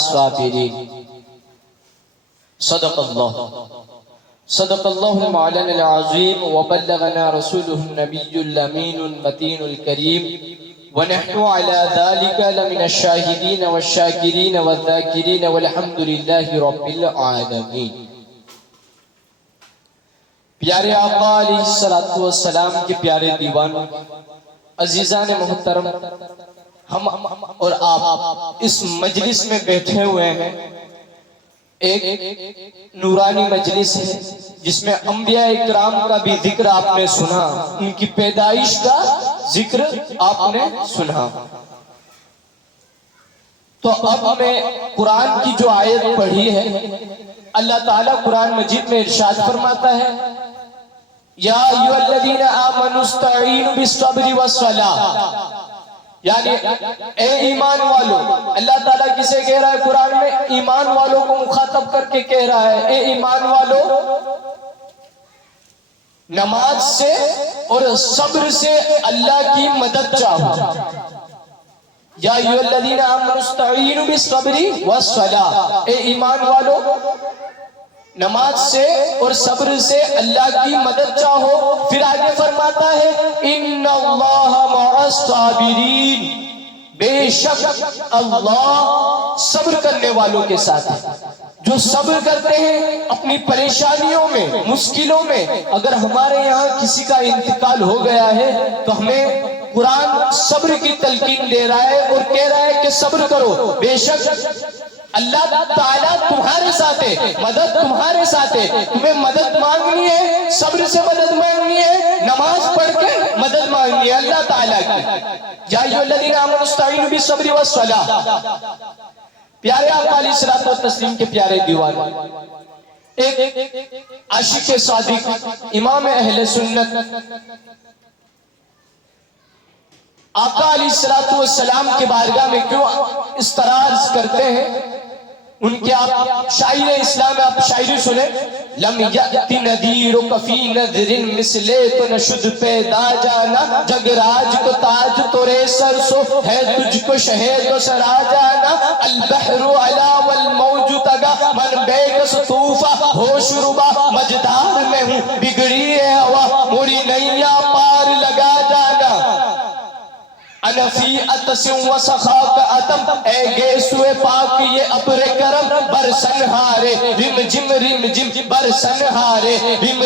الصابرين صدق الله المعلن العظيم وبلغنا رسوله النبي الأمين المتين الكريم ونحن على ذلك لمن الشاهدين والشاكرين والذاكرين والحمد لله رب العالمين. پیارے آقا علیہ السلام کے پیارے دیوان عزیزان محترم، ہم اور آپ اس مجلس میں بیٹھے ہوئے ہیں. ایک نورانی مجلس ہے جس میں انبیاء اکرام کا بھی ذکر آپ نے سنا، ان کی پیدائش کا ذکر آپ نے سنا. تو اب میں قرآن کی جو آیت پڑھی ہے، اللہ تعالیٰ قرآن مجید میں ارشاد فرماتا ہے یا ایھا الذین آمنوا استعینوا بالصبر والصلاۃ، یعنی اے ایمان والو. اللہ تعالیٰ کسے کہہ رہا ہے قرآن میں؟ ایمان والوں کو مخاطب کر کے کہہ رہا ہے اے ایمان والو، نماز سے اور صبر سے اللہ کی مدد چاہو. یا ایھا الذین آمنوا استعینوا بالصبر والصلاۃ، اے ایمان والو نماز سے اور صبر سے اللہ کی مدد چاہو. پھر آگے فرماتا ہے ان اللہ مع الصابرین، بے شک اللہ صبر کرنے والوں کے ساتھ ہے. جو صبر کرتے ہیں اپنی پریشانیوں میں، مشکلوں میں. اگر ہمارے یہاں کسی کا انتقال ہو گیا ہے تو ہمیں قرآن صبر کی تلقین دے رہا ہے اور کہہ رہا ہے کہ صبر کرو، بے شک اللہ تعالیٰ تمہارے ساتھ ہے، مدد تمہارے ساتھ ہے. تمہیں مدد مانگنی ہے، صبر سے مدد مانگنی ہے، نماز پڑھ کے مدد مانگنی ہے اللہ تعالیٰ کی. یا ایھا الذین آمنوا استعینوا بالصبر والصلاۃ. پیارے آقا علیہ الصلوۃ والتسلیم کے پیارے دیوان، ایک عاشق صادق امام اہل سنت آقا علیہ السلام کے بارگاہ میں کیوں اس طرح عرض کرتے ہیں؟ ان کے آپ شاعر اسلام میں آپ شاعری سنیں. لم یأت نذیرک فی نذر مثلے تو نشد پیدا جانا، جگ راج کو تاج تورے سر سو ہے تجھ کو شہد و سرا جانا. البحر علا والموج تگا من بے کس طوفا ہوش ربا، مجدار میں ہوں بگڑی ہے ہوا موری نیا پار لگا جانا. انا فی عطس و سخاک عتم، اے گیسوے پاک یہ ابر کرم. برسن ہارے رم جم برسن ہارے رم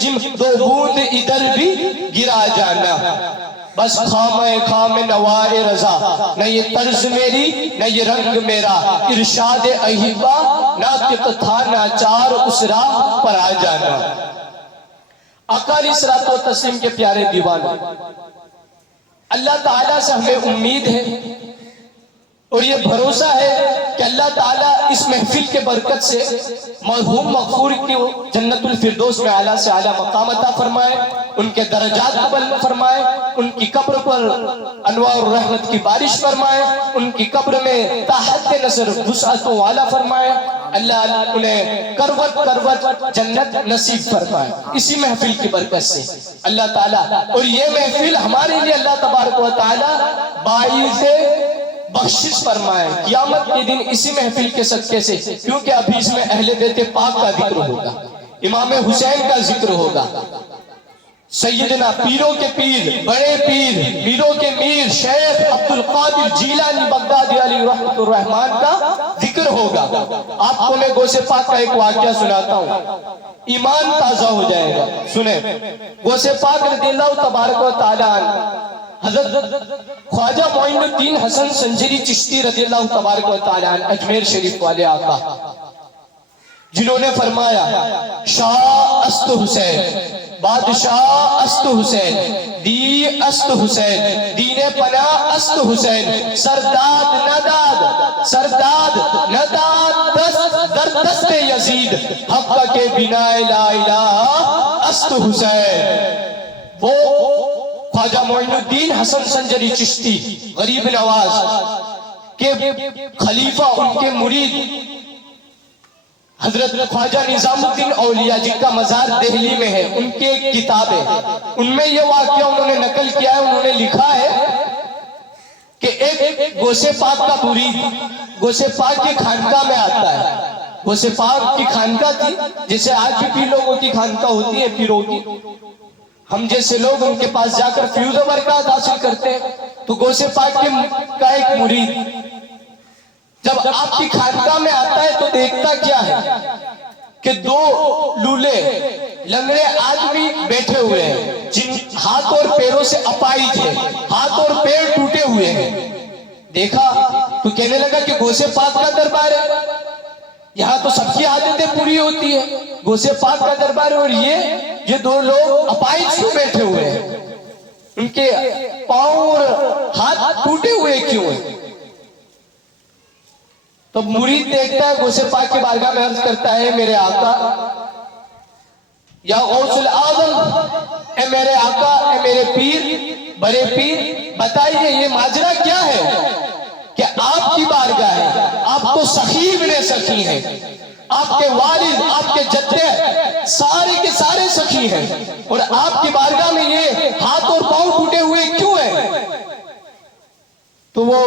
جم دو بوند ادھر بھی گرا جانا. بس خام نوائے رضا، نہ یہ طرز میری نہ یہ رنگ میرا. ارشاد اہیبا ناطق تھا ناچار اس راہ پر آ جانا. آقا علیہ الصلوۃ والتسلیم کے پیارے دیوان، اللہ تعالیٰ سے ہمیں امید ہے اور یہ بھروسہ ہے کہ اللہ تعالیٰ اس محفل کے برکت سے مرحوم مغفور کی جنت الفردوس میں اعلیٰ سے اعلیٰ مقام عطا فرمائے، ان کے درجات کو بلند فرمائے، ان کی قبر پر انوار الرحمت کی بارش فرمائے، ان کی قبر میں تحت نظر وسعتوں والا فرمائے. اللہ انہیں کروٹ جنت نصیب فرمائے اسی محفل کی برکت سے اللہ تعالیٰ. اور یہ محفل ہمارے لیے اللہ تبارک و تعالیٰ باعث بخشش فرمائے قیامت کے دن اسی محفل کے صدقے سے. کیونکہ ابھی اس میں اہل بیت پاک کا ذکر ہوگا، امام حسین کا ذکر ہوگا، سیدنا پیروں کے پیر، بڑے پیر، میروں کے میر شیخ عبدالقادر جیلانی بغدادی علیہ رحمۃ الرحمن کا ذکر ہوگا. آپ کو میں غوث پاک کا ایک واقعہ سناتا ہوں، ایمان تازہ ہو جائے گا. سنیں، غوث پاک رضی اللہ تبارک و تعالیٰ عنہ حضرت خواجہ معین الدین حسن سنجری چشتی رضی اللہ تبارک و تعالیٰ عنہ، اجمیر شریف والے آقا، جنہوں نے فرمایا شاہ است حسین، بادشاہ است حسین، دی است حسین، دین پناہ است حسین. سرداد نداد در دست یزید، حق کے بنا لا الہ است حسین. وہ خواجہ معین الدین حسن سنجری چشتی غریب نواز کے خلیفہ، ان کے مرید حضرت خواجہ نظام الدین اولیاء جن کا مزار دہلی میں ہے، ان کے ایک کتاب ہے، ان میں یہ واقعہ انہوں نے نقل کیا ہے. انہوں نے لکھا ہے کہ ایک غوث پاک کا مرید غوث پاک کی خانقاہ میں آتا ہے. غوث پاک کی خانقاہ تھی جیسے آج بھی پیر لوگوں کی خانقاہ ہوتی ہے پیروں کی. ہم جیسے لوگ ان کے پاس جا کر فیوز و برکات حاصل کرتے ہیں. تو غوث پاک کا ایک مرید جب آپ کی خانقاہ میں آتا ہے تو دیکھتا کیا ہے کہ دو لولے لنگڑے آدمی بیٹھے ہوئے ہیں جن ہاتھ اور پیروں سے اپاہج ہیں, ہاتھ اور پیر ٹوٹے ہوئے ہیں. دیکھا تو کہنے لگا کہ غوث پاک کا دربار ہے, یہاں تو سب کی عادتیں پوری ہوتی ہے, غوث پاک کا دربار ہے, اور یہ دو لوگ اپاہج کیوں بیٹھے ہوئے ہیں, ان کے پاؤں اور ہاتھ ٹوٹے ہوئے کیوں ہیں؟ تو مرید دیکھتا ہے غوث پاک کے بارگاہ میں عرض کرتا ہے میرے آقا یا غوث العظم, اے میرے آقا, اے میرے پیر, بڑے پیر, بتائیے یہ ماجرا کیا ہے کہ آپ کی بارگاہ ہے, آپ تو سخی ابن سخی ہیں, آپ کے والد, آپ کے جدے سارے کے سارے سخی ہیں, اور آپ کی بارگاہ میں یہ ہاتھ اور پاؤں ٹوٹے ہوئے کیوں ہیں؟ تو وہ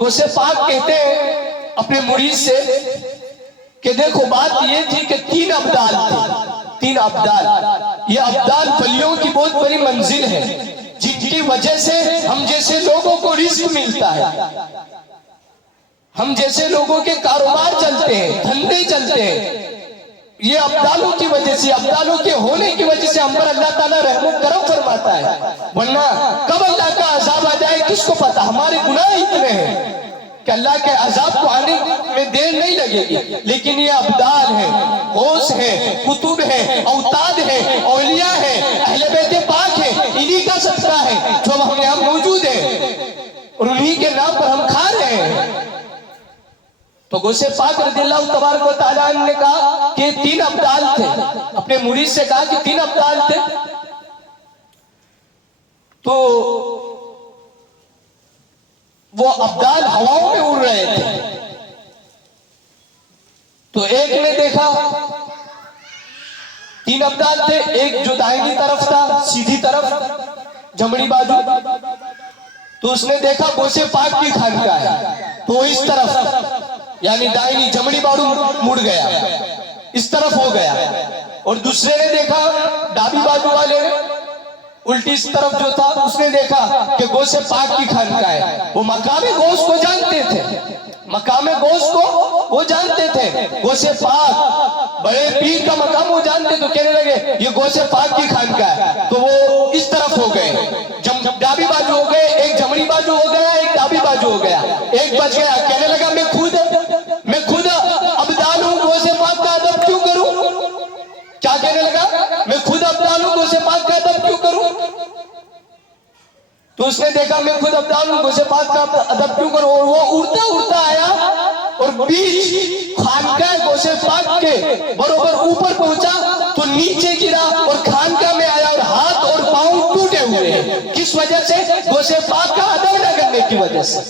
غوث پاک کہتے ہیں اپنے مرید سے کہ دیکھو بات یہ تھی کہ 3 ابدال تھے, 3 ابدال. یہ ابدال ولیوں کی بہت بڑی منزل ہے جن کی وجہ سے ہم جیسے لوگوں کو رزق ملتا ہے, ہم جیسے لوگوں کے کاروبار چلتے ہیں, دھندے چلتے ہیں. یہ ابدالوں کی وجہ سے, ابدالوں کے ہونے کی وجہ سے ہم پر اللہ تعالیٰ رحم و کرم فرماتا ہے, ورنہ کب اللہ کا عذاب آ جائے کس کو پتا. ہمارے گناہ اتنے ہیں کہ اللہ کے عذاب کو آنے میں دیر نہیں لگے گی, لیکن یہ ابدال ہیں, غوث ہیں, قطب ہیں, اوتاد ہیں, اولیاء ہیں, اہل بیت پاک ہیں, انہی کا صدقہ ہے جو ہم یہاں موجود ہیں اور انہی کے نام پر ہم کھا رہے ہیں. تو غوث پاک رضی اللہ تبارک و تعالیٰ نے کہا کہ 3 ابدال تھے, اپنے مرید سے کہا کہ 3 ابدال تھے. تو وہ ابدال ہواؤں میں اڑ رہے تھے. تو ایک نے دیکھا, 3 ابدال تھے, ایک جو دائنی طرف تھا سیدھی طرف جمڑی بازو, تو اس نے دیکھا غوث پاک کی خانقاہ ہے, تو اس طرف یعنی دائنی جمڑی بازو مڑ گیا, اس طرف ہو گیا. اور دوسرے نے دیکھا ڈابی بازو والے نے الٹی اس طرف جو تھا, اس نے دیکھا کہ غوث پاک کی خانقاہ ہے. وہ مقام غوث کو جانتے تھے, مقام غوث کو وہ جانتے تھے, غوث پاک بڑے پیر کا مقام وہ جانتے, تو کہنے لگے یہ غوث پاک کی خانقاہ ہے. تو وہ اس طرف ہو گئے, ڈابی بازو ہو گئے, ایک جمڑی بازو ہو گیا, ایک ڈابی بازو ہو گیا, ایک بچ گیا. کہنے لگا میں خود ابدال ہوں, غوث پاک کا ادب کیوں کروں؟ کیا کہنے لگا؟ میں خود ابدال ہوں, غوث پاک کا ادب کیوں کروں؟ تو اس نے دیکھا میں خود ابدال ہوں, غوث پاک کا ادب کیوں کروں؟ اور وہ اڑتا اڑتا آیا اور بیچ خانقاہ غوث پاک کے برابر اوپر پہنچا تو نیچے گرا اور خانقاہ میں آیا, اور ہاتھ اور پاؤں ٹوٹے ہوئے ہیں. کس وجہ سے؟ غوث پاک کا ادب نہ کرنے کی وجہ سے.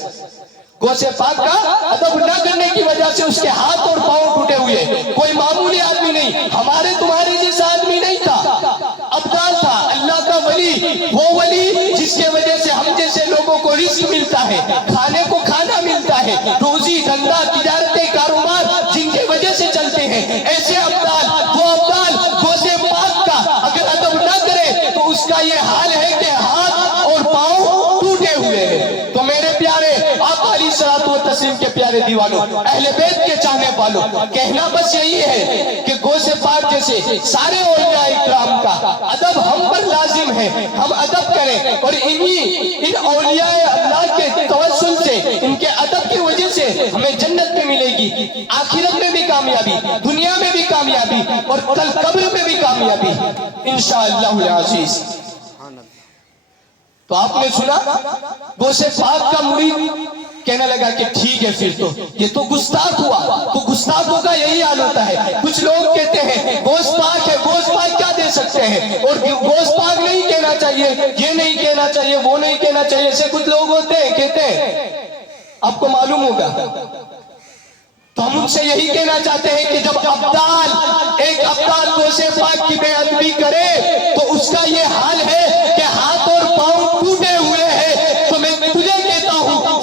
غوث پاک کا ادب نہ کرنے کی وجہ سے اس کے ہاتھ اور پاؤں ٹوٹے ہوئے. کوئی معمولی آدمی نہیں, ہمارے تمہارے جیسا آدمی نہیں تھا, ابدال تھا, اللہ کا ولی, وہ ولی جس کے وجہ سے ہم جیسے لوگوں کو رزق ملتا ہے, کھانے کو کھانا ملتا ہے, روزی دھندا تجارتیں کاروبار جن کی وجہ سے چلتے ہیں. ایسے ابدال, وہ ابدال غوث پاک کا اگر ادب نہ کرے تو اس کا یہ حال ہے کہ ہاتھ اور پاؤں ٹوٹے ہوئے ہیں. تو میرے پیارے آقا علیہ الصلوۃ والتسلیم کے پیارے دیوانوں, اہل بیت کے چاہنے والوں, کہنا بس یہی ہے کہ غوث پاک جیسے سارے اولیاء اکرام کا ادب ہم پر لازم ہے, ہم ادب کریں, اور ان اولیاء اللہ کے توسل سے, ان کے ادب کی وجہ سے ہمیں جنت میں ملے گی, آخرت میں بھی کامیابی, دنیا میں بھی کامیابی, اور کل قبر میں بھی کامیابی انشاءاللہ العزیز. تو آپ نے سنا غوث پاک کا مرید کہنے لگا کہ ٹھیک ہے پھر تو یہ تو گستاخ ہوا. تو گستاخوں کا یہی حال ہوتا ہے. کچھ لوگ کہتے ہیں غوث پاک ہے, غوث پاک کیا دے سکتے ہیں, اور غوث پاک نہیں کہنا چاہیے, یہ نہیں کہنا چاہیے, وہ نہیں کہنا چاہیے. ایسے کچھ لوگ ہوتے ہیں, کہتے ہیں, آپ کو معلوم ہوگا. تو ہم ان سے یہی کہنا چاہتے ہیں کہ جب ایک ابدال غوث پاک کی بے ادبی کرے تو اس کا یہ حال ہے کہ ہاتھ اور پاؤں ٹوٹے ہوئے ہیں. تو میں تجھے کہتا ہوں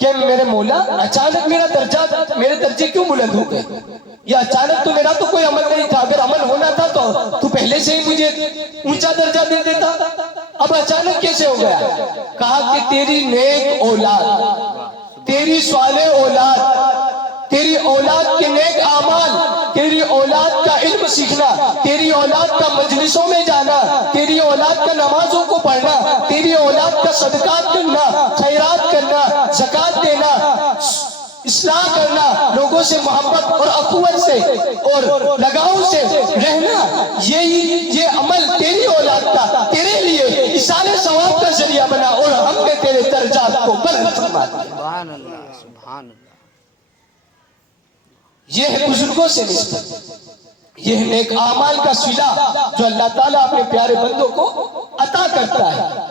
کہ میرے مولا اچانک میرے درجے کیوں بلند ہو گئے؟ یہ اچانک تو میرا تو کوئی عمل نہیں تھا، اگر عمل ہونا تھا تو پہلے سے ہی مجھے اونچا درجہ دے دیتا، اب اچانک کیسے ہو گیا؟ کہا کہ تیری نیک اولاد، تیری صالح اولاد، تیری اولاد کے نیک اعمال، تیری اولاد کا علم سیکھنا، تیری اولاد کا مجلسوں میں جانا، تیری اولاد کا نمازوں کو پڑھنا، تیری اولاد کا صدقات کرنا، خیرات کرنا، زکوٰۃ دینا، اصلاح کرنا، لوگوں سے محبت اور اخوت سے اور لگاؤ سے رہنا، یہ عمل تیری اولاد کا تیرے لیے ایصال ثواب کا ذریعہ بنا، اور ہم نے تیرے درجات کو بلند فرما دیا۔ سبحان اللہ، سبحان اللہ۔ یہ ہے بزرگوں سے نسبت، یہ ہے نیک اعمال کا صلہ جو اللہ تعالیٰ اپنے پیارے بندوں کو عطا کرتا ہے۔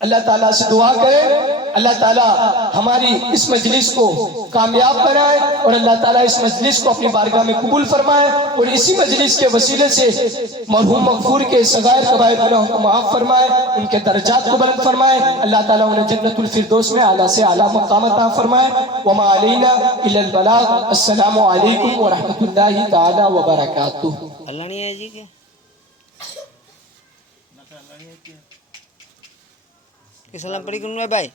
اللہ تعالیٰ سے دعا کریں اللہ تعالیٰ ہماری اس مجلس کو کامیاب بنائے، اور اللہ تعالیٰ اس مجلس کو اپنی بارگاہ میں قبول فرمائے، اور اسی مجلس کے وسیلے سے مرحوم مغفور کے صغائر کبائر گناہوں کو معاف فرمائے، ان کے درجات کو بلند فرمائے، اللہ تعالیٰ انہیں جنت الفردوس میں اعلیٰ سے اعلیٰ مقام عطا فرمائے۔ وما علینا الا البلاغ۔ السلام علیکم ورحمۃ اللہ تعالیٰ وبرکاتہ۔ اللہ نہیں ہے جی کیا سلام پڑھی کروں بھائی؟